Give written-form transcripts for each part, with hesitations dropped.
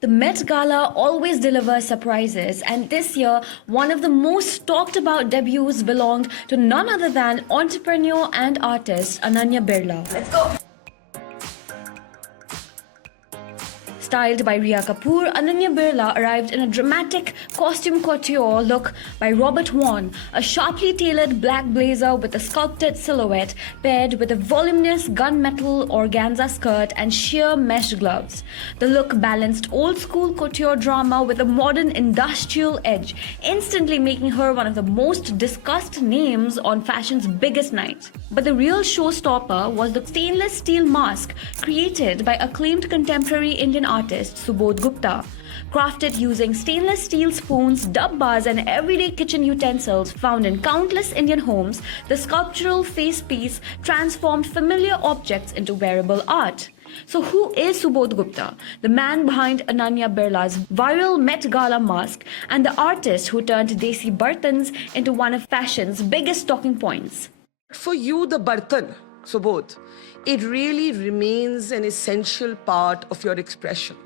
The Met Gala always delivers surprises, and this year, one of the most talked about debuts belonged to none other than entrepreneur and artist Ananya Birla. Let's go! Styled by Rhea Kapoor, Ananya Birla arrived in a dramatic costume couture look by Robert Wun, a sharply tailored black blazer with a sculpted silhouette paired with a voluminous gunmetal organza skirt and sheer mesh gloves. The look balanced old-school couture drama with a modern industrial edge, instantly making her one of the most discussed names on fashion's biggest night. But the real showstopper was the stainless steel mask created by acclaimed contemporary Indian artist Subodh Gupta. Crafted using stainless steel spoons, dabbas, and everyday kitchen utensils found in countless Indian homes, the sculptural face piece transformed familiar objects into wearable art. So who is Subodh Gupta, the man behind Ananya Birla's viral Met Gala mask and the artist who turned desi bartans into one of fashion's biggest talking points? For you, the bartan, Subodh, it really remains an essential part of your expression.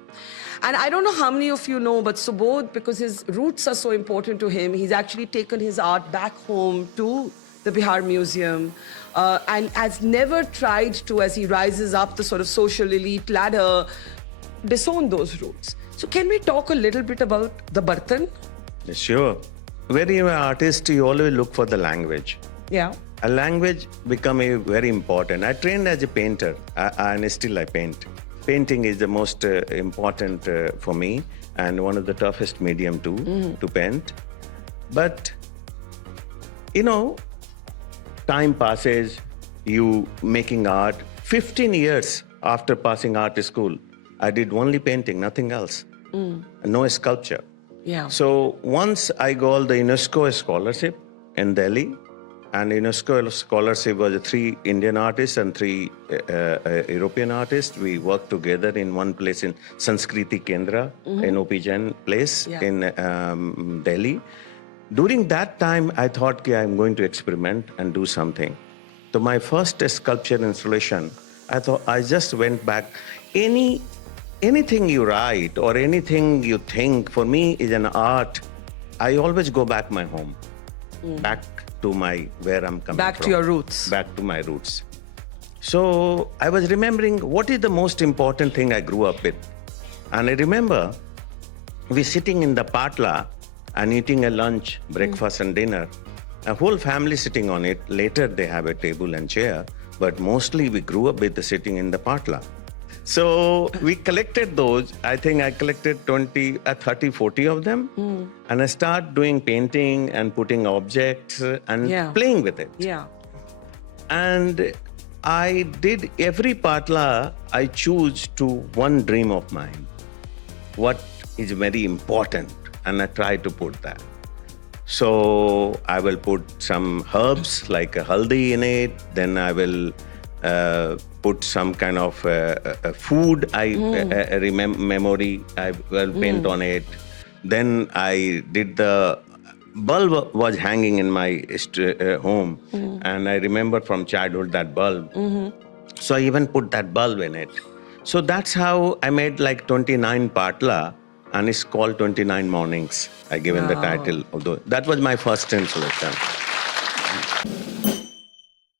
And I don't know how many of you know, but Subodh, because his roots are so important to him, he's actually taken his art back home to the Bihar Museum and has never tried to, as he rises up the sort of social elite ladder, disown those roots. So can we talk a little bit about the bartan? Sure. When you're an artist, you always look for the language. Yeah. A language become very important. I trained as a painter, and still I paint. Painting is the most important for me, and one of the toughest medium too, to paint. But, you know, time passes, you making art. 15 years after passing art school, I did only painting, nothing else. No sculpture. Yeah. So once I got the UNESCO scholarship in Delhi, and UNESCO scholarship was 3 Indian artists and 3 European artists. We worked together in one place in Sanskriti Kendra, in OP Jain place in Delhi. During that time, I thought, okay, I'm going to experiment and do something. So my first sculpture installation, I thought, I just went back. Anything you write or anything you think, for me, is an art. I always go back my home, back to where I'm coming from. Back to your roots. Back to my roots. So I was remembering what is the most important thing I grew up with. And I remember we sitting in the patla and eating a lunch, breakfast and dinner. A whole family sitting on it. Later they have a table and chair, but mostly we grew up with the sitting in the patla. So we collected those. I think I collected 30, 40 of them. And I started doing painting and putting objects and playing with it. Yeah. And I did every patla, I choose to one dream of mine. What is very important, and I try to put that. So I will put some herbs like a haldi in it, then I will put some kind of food, memory, I will paint on it. Then I did the bulb was hanging in my home, and I remember from childhood that bulb. So I even put that bulb in it. So that's how I made like 29 patla, and it's called 29 Mornings. I given the title, although that was my first installation.